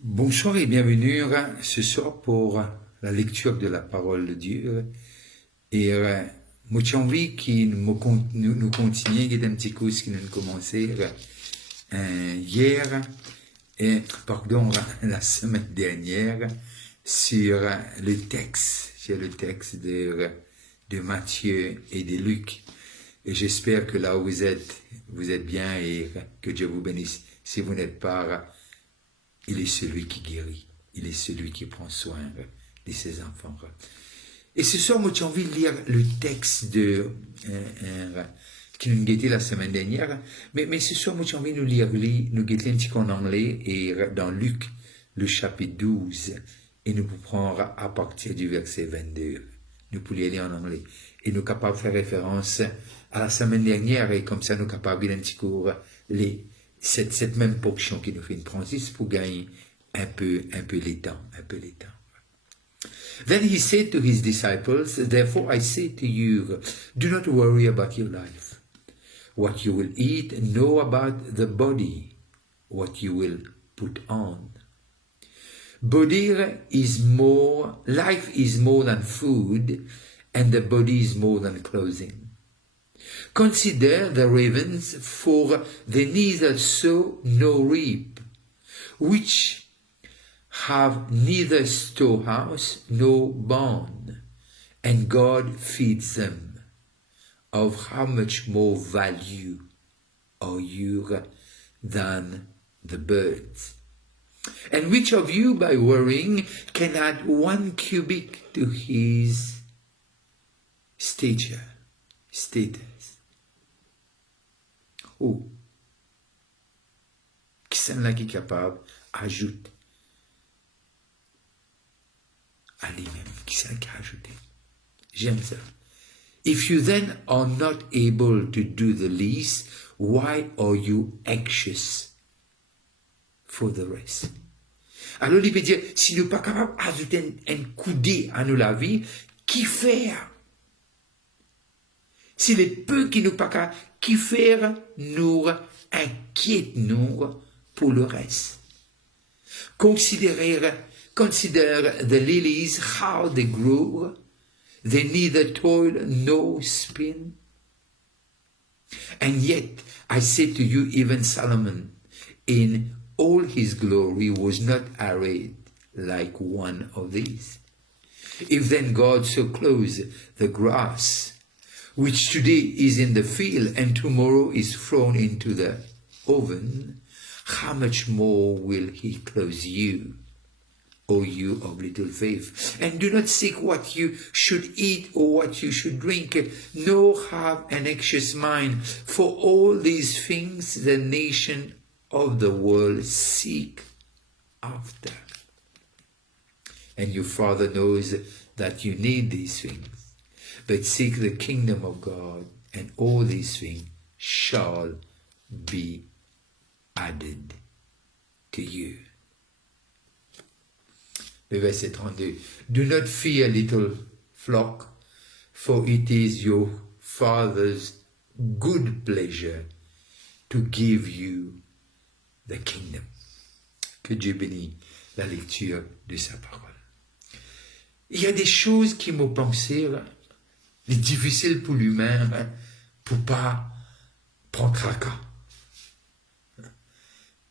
Bonsoir et bienvenue ce soir pour la lecture de la parole de Dieu. Et moi j'ai envie que nous continuions un petit coup ce qui nous a commencé hier, et pardon, la semaine dernière, sur le texte, de Matthieu et de Luc. Et j'espère que là où vous êtes bien et que Dieu vous bénisse. Si vous n'êtes pas, il est celui qui guérit. Il est celui qui prend soin de ses enfants. Et ce soir, moi, j'ai envie de lire le texte qui nous guettait la semaine dernière. Mais ce soir, moi, j'ai envie de nous guetter un petit peu en anglais et dans Luc, le chapitre 12. Et nous pouvons prendre à partir du verset 22. Nous pouvons lire en anglais. Et nous sommes capables de faire référence à la semaine dernière. Et comme ça, nous sommes capables de un petit cours cette même portion qui nous fait une transition pour gagner un peu les temps. Then he said to his disciples, "Therefore I say to you, do not worry about your life, what you will eat, nor about the body, what you will put on. Life is more than food, and the body is more than clothing. Consider the ravens, for they neither sow nor reap, which have neither storehouse nor barn, and God feeds them. Of how much more value are you than the birds? And which of you, by worrying, can add 1 cubit to his status? Oh, qui sont là qui est capable d'ajouter à lui-même, qui sont là qui a ajouté. J'aime ça. If you then are not able to do the least, why are you anxious for the rest? Alors, il peut dire, si nous ne sommes pas capables d'ajouter un coudé à nous la vie, qui faire? Si les peu qui nous pas capables, qui faire nous inquiète nous pour le reste? Consider the lilies, how they grow. They neither toil nor spin. And yet, I say to you, even Solomon, in all his glory, was not arrayed like one of these. If then God so clothes the grass, which today is in the field and tomorrow is thrown into the oven, how much more will he clothe you, O you of little faith? And do not seek what you should eat or what you should drink, nor have an anxious mind. For all these things the nation of the world seek after. And your Father knows that you need these things. But seek the kingdom of God, and all these things shall be added to you. Le verset 32. Do not fear, little flock, for it is your Father's good pleasure to give you the kingdom. Que Dieu bénisse la lecture de sa parole. Il y a des choses qui m'ont pensé, les difficiles pour l'humain, pour pas prendre tracas.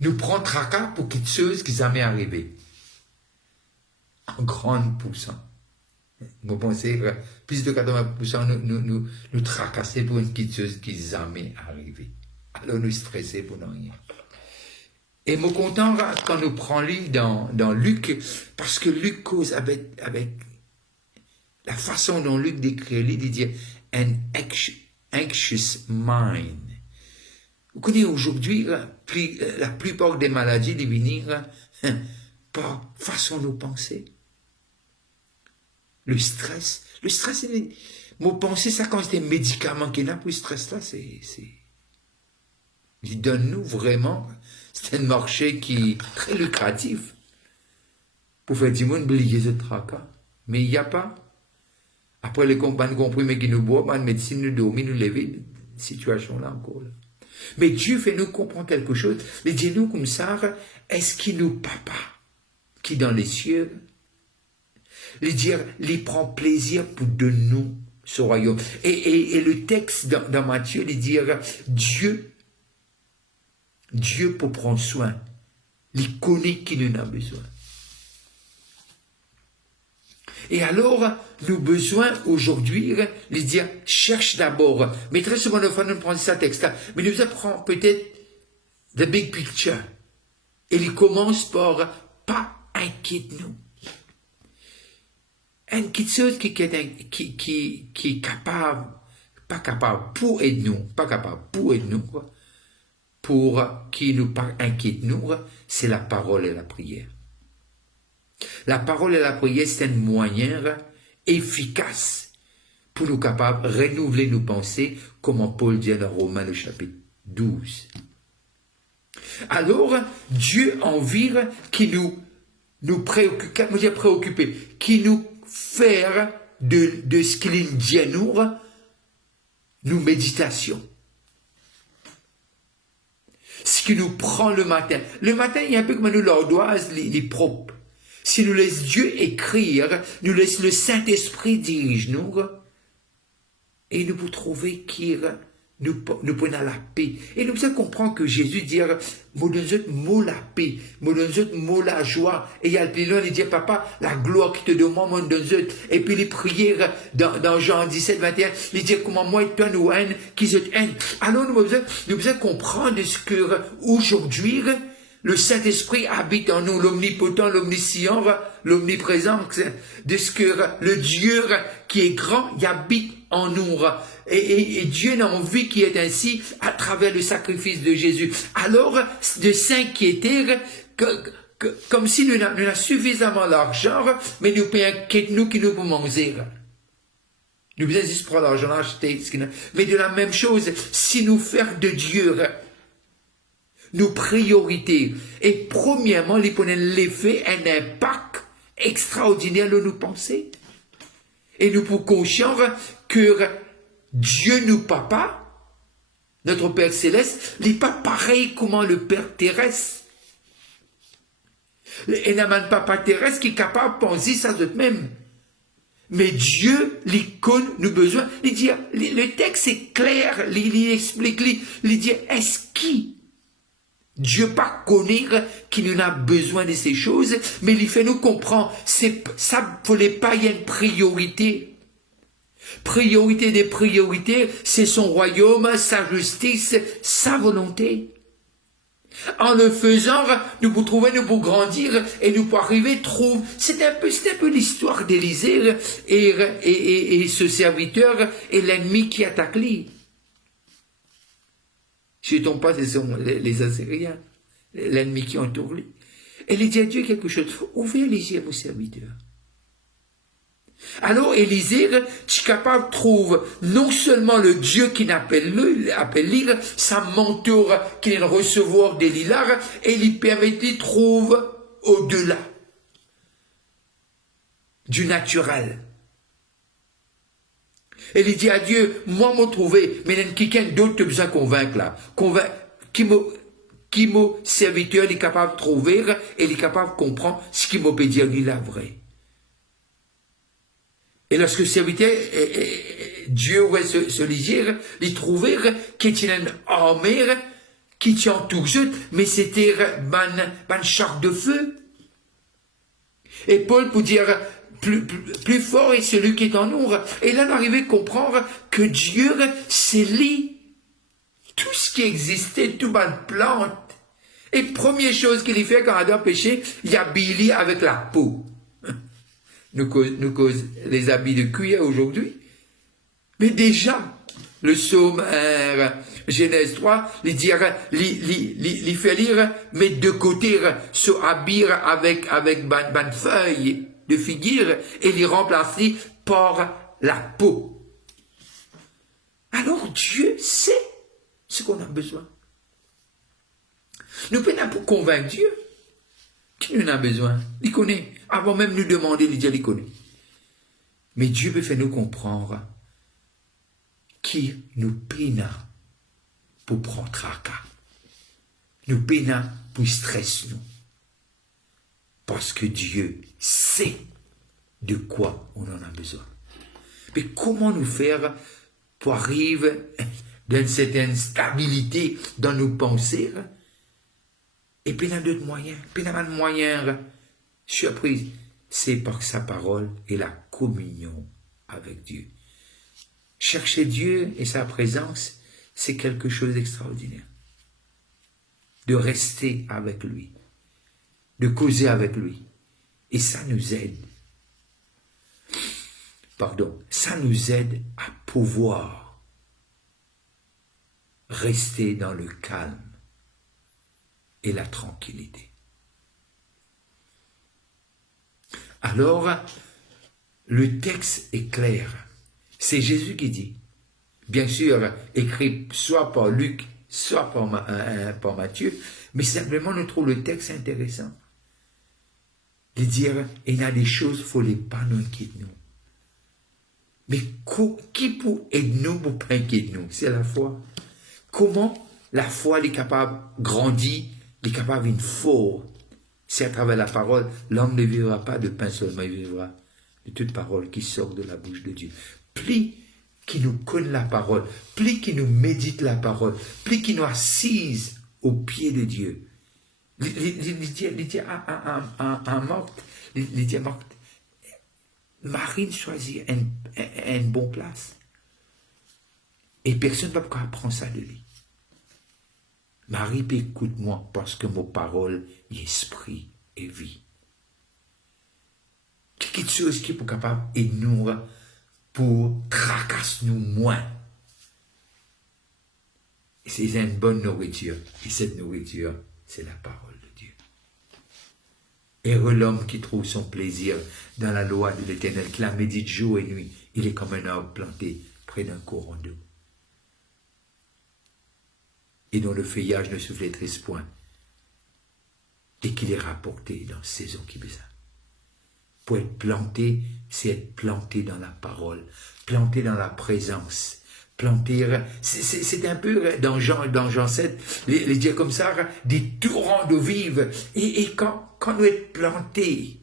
Nous prenons tracas pour quelque chose qui n'est jamais arrivé. En grande pourcent. Vous pensez que plus de 80% nous tracasser pour une petite chose qui n'est jamais arrivée. Alors nous stresser pour rien. Et je suis content quand nous prenons dans Luc, parce que Luc cause avec la façon dont Luc décrit, il dit an anxious mind. Vous connaissez aujourd'hui, la plupart des maladies de venir par façon de penser. Le stress, mon pensée, ça quand c'est un médicament qui n'a plus de stress là, il donne-nous vraiment, c'est un marché qui est très lucratif pour faire du monde oublier ce tracas. Mais il n'y a pas. Après les comprimés qui nous boivent, la médecine nous domine, nous lever, situation là encore. Là. Mais Dieu fait nous comprendre quelque chose. Il dit nous comme ça, est-ce qu'il nous papa? qui est dans les cieux, il dit, il prend plaisir pour de nous ce royaume. Et le texte dans Matthieu, il dit, Dieu pour prendre soin, il connaît qui nous a besoin. Et alors, nous avons besoin aujourd'hui, de dire, cherche d'abord. Mais très souvent, nous prenons ce texte-là. Mais nous apprenons peut-être the big picture. Et il commence par, pas inquiète-nous. Une chose qui est capable, pas capable pour aider nous, pas capable pour aider nous, pour qui nous pas inquiète nous, c'est la parole et la prière. La parole et la prière, c'est un moyen efficace pour nous capables de renouveler nos pensées, comme Paul dit dans Romains le chapitre 12. Alors, Dieu a envie qui nous préoccuper, qui nous faire de ce qu'il dit à nous méditation. Ce qui nous prend le matin. Le matin, il y a un peu comme nous l'ordoise, les propres. Si nous laissons Dieu écrire, nous laissons le Saint-Esprit diriger nous, et nous pouvons trouver qu'il nous prenons la paix. Et nous pouvons comprendre que Jésus dit, mot la paix, mot la joie. Et il y a le plus loin, il dit, papa, la gloire qui te demande, mon Dieu. Et puis les prières dans Jean 17, 21, il dit, comment moi et toi nous haine, qui se haine. Alors nous devons comprendre ce que aujourd'hui, le Saint-Esprit habite en nous, l'omnipotent, l'omniscient, l'omniprésent, de ce que le Dieu qui est grand, il habite en nous. Et Dieu n'a envie qu'il est ainsi à travers le sacrifice de Jésus. Alors, de s'inquiéter, comme si nous avons suffisamment d'argent, mais nous payons nous qui nous pouvons manger. Nous besoin juste prendre l'argent, acheter. Mais de la même chose, si nous faisons de Dieu nos priorités. Et premièrement, il prenait l'effet, un impact extraordinaire de nos pensées. Et nous pouvons conscients que Dieu, nous papa, notre Père Céleste, n'est pas pareil comme le Père terrestre. Et n'a pas Papa terrestre qui est capable de penser ça de même. Mais Dieu, l'icône, nous besoin. Il dit, le texte est clair, il explique, il dit, est-ce qui Dieu pas connaître qu'il nous a besoin de ces choses, mais il fait nous comprendre, ça ne voulait pas y a une priorité. Priorité des priorités, c'est son royaume, sa justice, sa volonté. En le faisant, nous pouvons trouver, nous pouvons grandir et nous pouvons arriver, c'est un peu l'histoire d'Élisée et ce serviteur et l'ennemi qui attaque lui. Je ne tombe pas, ce sont les Assyriens, l'ennemi qui entoure lui. Et il dit à Dieu quelque chose. Ouvrez les yeux à vos serviteurs. Alors Élisée, tu es capable de trouver non seulement le Dieu qui appelle lire, sa mentor qui est le recevoir des lilas, et lui permet de trouver au-delà du naturel. Et il dit à Dieu, moi m'en trouvé, mais il y a quelqu'un d'autre qui a besoin de convaincre là. Qui mon serviteur est capable de trouver et il est capable de comprendre ce qu'il m'a peut dire, lui la vrai. Et lorsque le serviteur, Dieu va se lire, il trouvait qu'il y a une armée qui tient tout juste, mais c'était un char de feu. Et Paul peut dire, plus fort est celui qui est en nous. Et là, on arrive à comprendre que Dieu, c'est lui. Tout ce qui existait, tout le plante. Et première chose qu'il fait quand Adam péché, il habille avec la peau. Nous cause les habits de cuir aujourd'hui. Mais déjà, le psaume Genèse 3, il fait lire, mais de côté, se habille avec ban feuille de figure et les remplacer par la peau. Alors Dieu sait ce qu'on a besoin. Nous pouvons pour convaincre Dieu qu'il en a besoin. Il connaît. Avant même nous demander, il connaît. Mais Dieu peut faire nous comprendre qui nous peine pour prendre tracas. Nous peine pour stress nous. Parce que Dieu sait de quoi on en a besoin. Mais comment nous faire pour arriver d'une certaine stabilité dans nos pensées? Et puis, il y a d'autres moyens. Puis, il y a un moyen surprise. C'est par sa parole et la communion avec Dieu. Chercher Dieu et sa présence, c'est quelque chose d'extraordinaire. De rester avec lui. De causer avec lui. Et ça nous aide. Ça nous aide à pouvoir rester dans le calme et la tranquillité. Alors, le texte est clair. C'est Jésus qui dit. Bien sûr, écrit soit par Luc, soit par Matthieu, mais simplement nous trouvons le texte intéressant. De dire, il y a des choses, il faut les pas nous inquiéter nous. Mais qui pour aider nous, pour pas inquiéter nous? C'est la foi. Comment la foi est capable de grandir, est capable d'une fort? C'est à travers la parole, l'homme ne vivra pas de pain seulement, il vivra de toute parole qui sort de la bouche de Dieu. Plus qui nous connaît la parole, plus qui nous médite la parole, plus qui nous assise au pied de Dieu. Il dit à Marthe, Marie choisit une bonne place. Et personne ne peut pas prendre ça de lui. Marie, écoute-moi, parce que mon parole est esprit et vie. Quelque chose qui est capable de nous pour tracasser nous moins. Et c'est une bonne nourriture. Et cette nourriture, c'est la parole de Dieu. Heureux l'homme qui trouve son plaisir dans la loi de l'Éternel, qui la médite jour et nuit. Il est comme un arbre planté près d'un courant d'eau. Et dont le feuillage ne se flétrisse point. Et qu'il est rapporté dans saison qui besoin. Pour être planté, c'est être planté dans la parole, planté dans la présence. Planter, c'est un peu dans Jean 7, les dire comme ça, des torrents d'eau vive. Et quand nous sommes plantés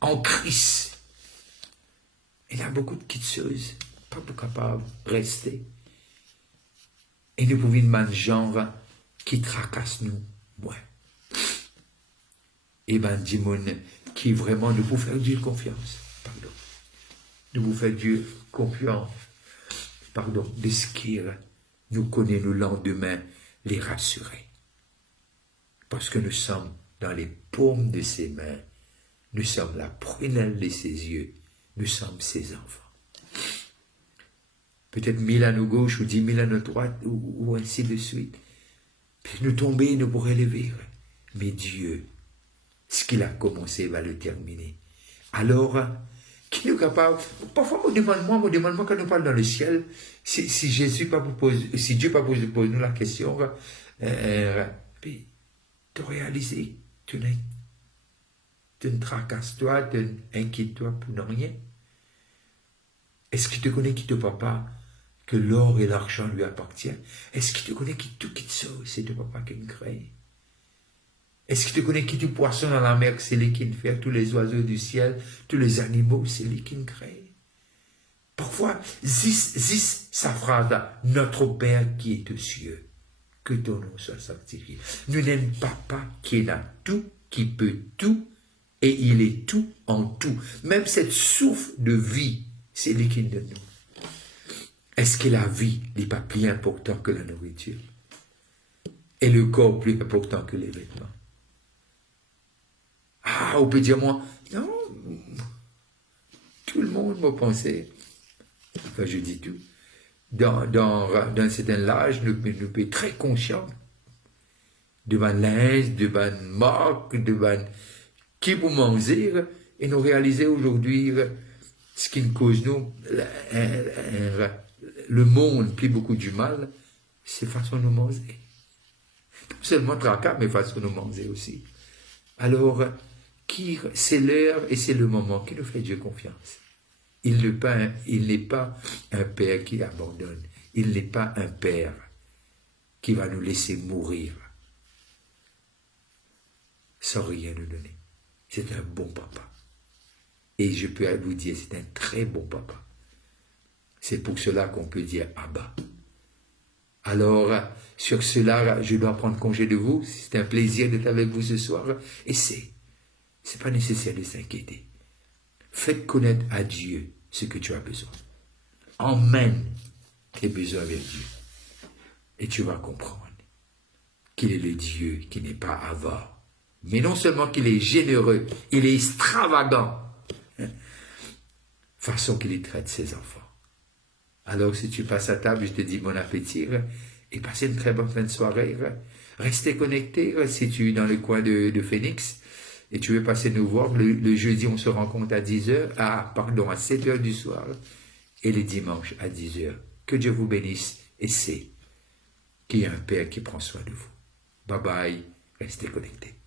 en Christ, il y a beaucoup de petites choses, pas capables de rester. Et nous pouvons demander genre qui tracasse nous, ouais. Et dis-moi qui vraiment nous pouvons faire Dieu confiance, pardon. Nous vous faire Dieu confiance, pardon, de ce qu'il nous connaît le lendemain, les rassurer. Parce que nous sommes dans les paumes de ses mains, nous sommes la prunelle de ses yeux, nous sommes ses enfants. Peut-être 1000 à nos gauches ou 10 000 à notre droite ou ainsi de suite. Puis nous tomber, nous pourrions lever. Mais Dieu, ce qu'il a commencé va le terminer. Alors, qui nous est capable, parfois on demande-moi quand nous parlons dans le ciel, si Jésus pas pose, si Dieu pas pose nous la question, puis de réaliser, tu ne tracasses toi, tu n'inquiètes toi pour rien. Est-ce qu'il te connaît qui te papa, que l'or et l'argent lui appartiennent? Est-ce qu'il te connaît qui tout quitte ça, c'est ton papa qui me crée? Est-ce qu'il te connaît qui tout poisson dans la mer, c'est lui qui le fait, tous les oiseaux du ciel, tous les animaux, c'est lui qui le crée? Parfois, zis sa phrase, notre Père qui est aux cieux, que ton nom soit sanctifié. Nous n'aimons papa qui est là tout, qui peut tout, et il est tout en tout. Même cette souffle de vie, c'est lui qui nous donne. Est-ce que la vie n'est pas plus important que la nourriture? Et le corps plus important que les vêtements? Ah, on peut dire moi, non, tout le monde m'a pensé, enfin je dis tout, dans un certain âge, nous sommes très conscients devant l'Inde, devant marque, devant qui vous manger, et nous réaliser aujourd'hui ce qui nous cause nous, le monde plie beaucoup du mal, c'est façon de nous manger. Non seulement tracas, mais façon de nous manger aussi. Alors, c'est l'heure et c'est le moment qui nous fait Dieu confiance. Il n'est pas un père qui abandonne. Il n'est pas un père qui va nous laisser mourir. sans rien nous donner. C'est un bon papa. Et je peux vous dire, c'est un très bon papa. C'est pour cela qu'on peut dire Abba. Alors, sur cela, je dois prendre congé de vous. C'est un plaisir d'être avec vous ce soir. Et c'est pas nécessaire de s'inquiéter. Faites connaître à Dieu ce que tu as besoin. Emmène tes besoins vers Dieu. Et tu vas comprendre qu'il est le Dieu qui n'est pas avare. Mais non seulement qu'il est généreux, il est extravagant. Façon qu'il traite ses enfants. Alors si tu passes à table, je te dis bon appétit et passez une très bonne fin de soirée. Restez connectés si tu es dans le coin de Phoenix et tu veux passer nous voir. Le jeudi, on se rencontre à 10h, à 7h du soir et les dimanches à 10h. Que Dieu vous bénisse et c'est qu'il y a un Père qui prend soin de vous. Bye bye, restez connectés.